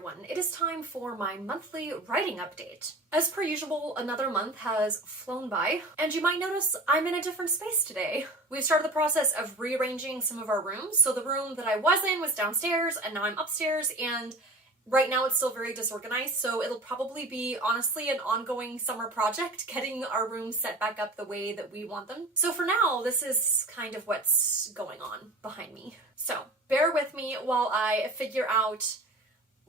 everyone. It is time for my monthly writing update. As per usual, another month has flown by, and you might notice I'm in a different space today. We've started the process of rearranging some of our rooms, so the room that I was in was downstairs, and now I'm upstairs, and right now it's still very disorganized, so it'll probably be, honestly, an ongoing summer project, getting our rooms set back up the way that we want them. So for now, this is kind of what's going on behind me. So bear with me while I figure out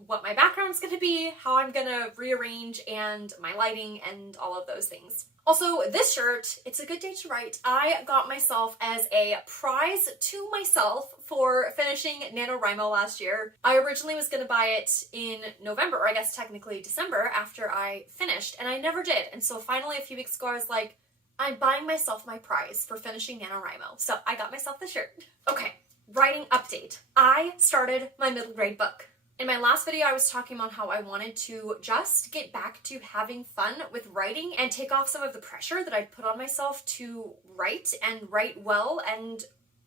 what my background's gonna be, how I'm gonna rearrange, and my lighting, and all of those things. Also, this shirt, it's a good day to write. I got myself as a prize to myself for finishing NaNoWriMo last year. I originally was gonna buy it in November, or I guess technically December, after I finished, and I never did. And so finally a few weeks ago I was like, I'm buying myself my prize for finishing NaNoWriMo. So I got myself the shirt. Okay, writing update. I started my middle grade book. In my last video, I was talking about how I wanted to just get back to having fun with writing and take off some of the pressure that I'd put on myself to write and write well and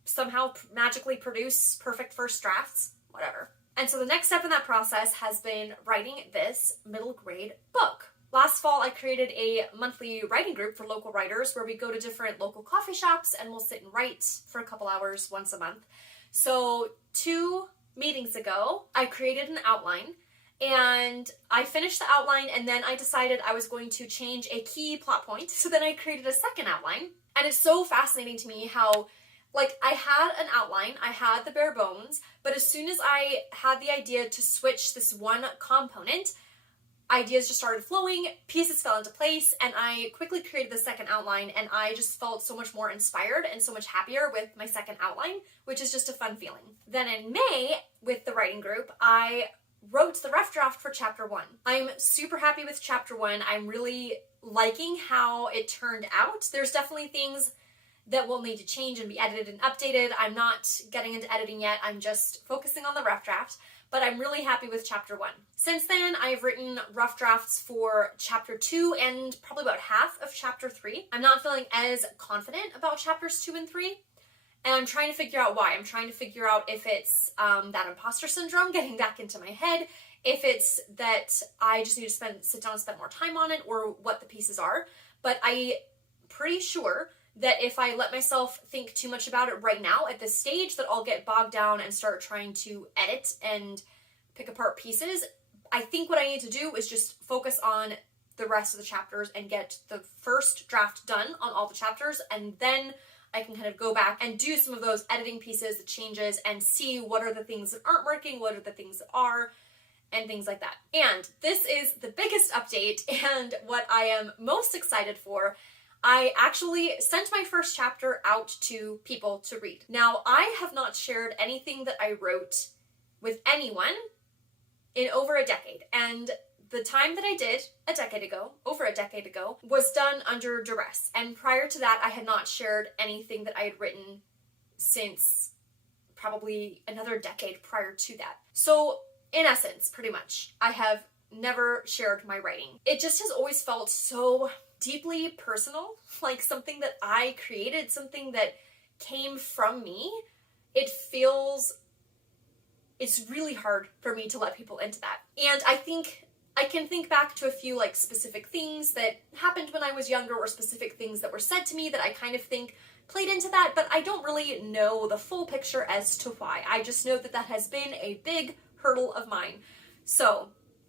somehow magically produce perfect first drafts, whatever. And so the next step in that process has been writing this middle grade book. Last fall, I created a monthly writing group for local writers where we go to different local coffee shops and we'll sit and write for a couple hours once a month. So 2 meetings ago, I created an outline and I finished the outline, and then I decided I was going to change a key plot point. So then I created a second outline, and it's so fascinating to me how, like, I had an outline, I had the bare bones, but as soon as I had the idea to switch this one component, ideas just started flowing, pieces fell into place, and I quickly created the second outline, and I just felt so much more inspired and so much happier with my second outline, which is just a fun feeling. Then in May, with the writing group, I wrote the rough draft for chapter 1. I'm super happy with chapter 1. I'm really liking how it turned out. There's definitely things that will need to change and be edited and updated. I'm not getting into editing yet. I'm just focusing on the rough draft. But I'm really happy with chapter 1. Since then, I've written rough drafts for chapter 2 and probably about half of chapter 3. I'm not feeling as confident about chapters 2 and 3, and I'm trying to figure out why. I'm trying to figure out if it's that imposter syndrome getting back into my head, if it's that I just need to sit down and spend more time on it, or what the pieces are. But I'm pretty sure that if I let myself think too much about it right now at this stage, that I'll get bogged down and start trying to edit and pick apart pieces. I think what I need to do is just focus on the rest of the chapters and get the first draft done on all the chapters, and then I can kind of go back and do some of those editing pieces, the changes, and see what are the things that aren't working, what are the things that are, and things like that. And this is the biggest update and what I am most excited for. I actually sent my first chapter out to people to read. Now, I have not shared anything that I wrote with anyone in over a decade, and the time that I did over a decade ago, was done under duress. And prior to that, I had not shared anything that I had written since probably another decade prior to that. So, in essence, pretty much, I have never shared my writing. It just has always felt so deeply personal, like something that I created, something that came from me. It's really hard for me to let people into that. And I think I can think back to a few like specific things that happened when I was younger, or specific things that were said to me that I kind of think played into that, but I don't really know the full picture as to why. I just know that that has been a big hurdle of mine. So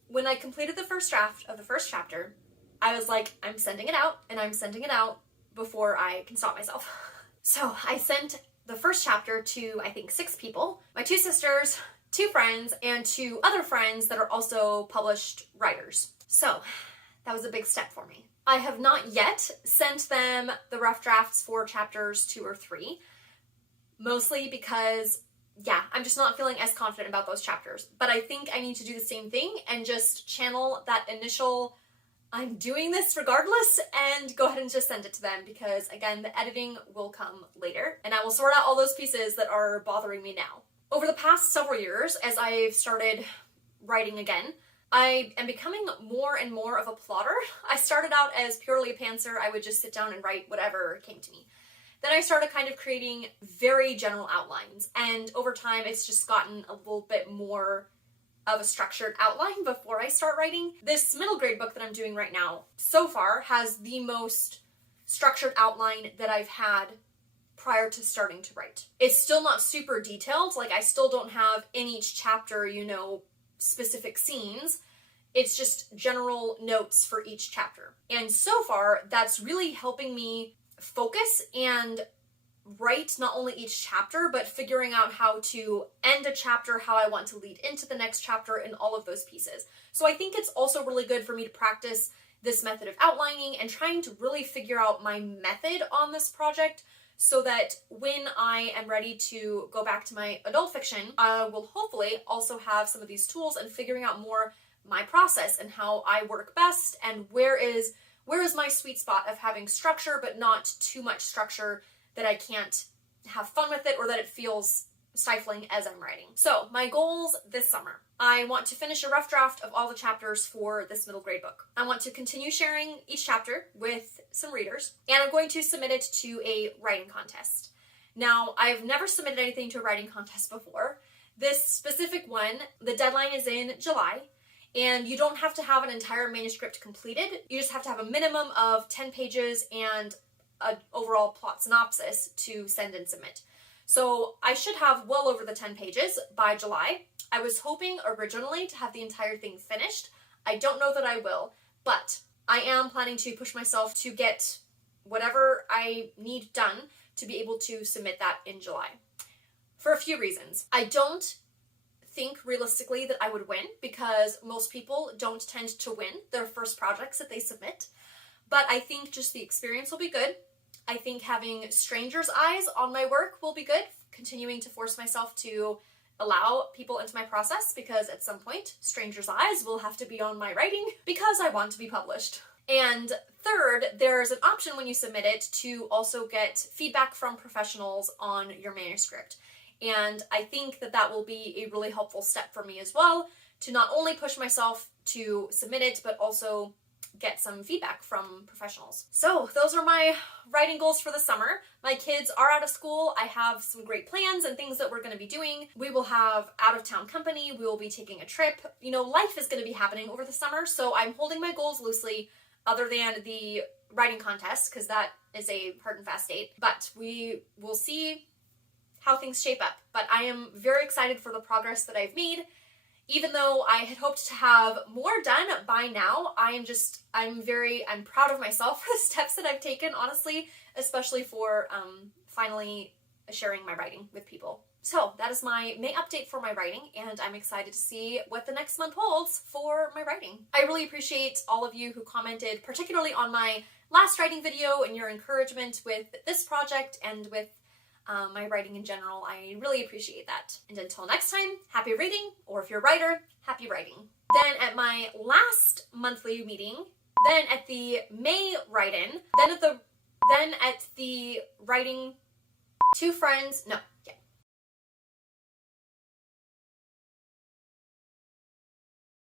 when I completed the first draft of the first chapter, I was like, I'm sending it out, and I'm sending it out before I can stop myself. So I sent the first chapter to, I think, 6 people, my 2 sisters, 2 friends, and 2 other friends that are also published writers. So that was a big step for me. I have not yet sent them the rough drafts for chapters 2 or 3, mostly because, yeah, I'm just not feeling as confident about those chapters. But I think I need to do the same thing and just channel that initial I'm doing this regardless, and go ahead and just send it to them, because again, the editing will come later, and I will sort out all those pieces that are bothering me now. Over the past several years, as I've started writing again, I am becoming more and more of a plotter. I started out as purely a pantser. I would just sit down and write whatever came to me. Then I started kind of creating very general outlines, and over time it's just gotten a little bit more of a structured outline before I start writing. This middle grade book that I'm doing right now, so far, has the most structured outline that I've had prior to starting to write. It's still not super detailed, like I still don't have in each chapter, you know, specific scenes. It's just general notes for each chapter. And so far, that's really helping me focus and write not only each chapter, but figuring out how to end a chapter, how I want to lead into the next chapter, and all of those pieces. So I think it's also really good for me to practice this method of outlining and trying to really figure out my method on this project, so that when I am ready to go back to my adult fiction, I will hopefully also have some of these tools and figuring out more my process and how I work best, and where is my sweet spot of having structure but not too much structure that I can't have fun with it or that it feels stifling as I'm writing. So my goals this summer. I want to finish a rough draft of all the chapters for this middle grade book. I want to continue sharing each chapter with some readers, and I'm going to submit it to a writing contest. Now, I've never submitted anything to a writing contest before. This specific one, the deadline is in July, and you don't have to have an entire manuscript completed. You just have to have a minimum of 10 pages and an overall plot synopsis to send and submit. So I should have well over the 10 pages by July. I was hoping originally to have the entire thing finished. I don't know that I will, but I am planning to push myself to get whatever I need done to be able to submit that in July. For a few reasons. I don't think realistically that I would win, because most people don't tend to win their first projects that they submit. But I think just the experience will be good. I think having strangers' eyes on my work will be good, continuing to force myself to allow people into my process, because at some point, strangers' eyes will have to be on my writing because I want to be published. And third, there's an option when you submit it to also get feedback from professionals on your manuscript. And I think that that will be a really helpful step for me as well, to not only push myself to submit it, but also get some feedback from professionals. So those are my writing goals for the summer. My kids are out of school. I have some great plans and things that we're going to be doing. We will have out-of-town company. We will be taking a trip. You know, life is going to be happening over the summer, so I'm holding my goals loosely other than the writing contest, because that is a hard and fast date. But we will see how things shape up. But I am very excited for the progress that I've made. Even though I had hoped to have more done by now, I'm proud of myself for the steps that I've taken, honestly, especially for finally sharing my writing with people. So that is my May update for my writing, and I'm excited to see what the next month holds for my writing. I really appreciate all of you who commented, particularly on my last writing video, and your encouragement with this project and with my writing in general. I really appreciate that. And until next time, happy reading, or if you're a writer, happy writing. Then at my last monthly meeting, then at the May write-in, then at the writing two friends, no,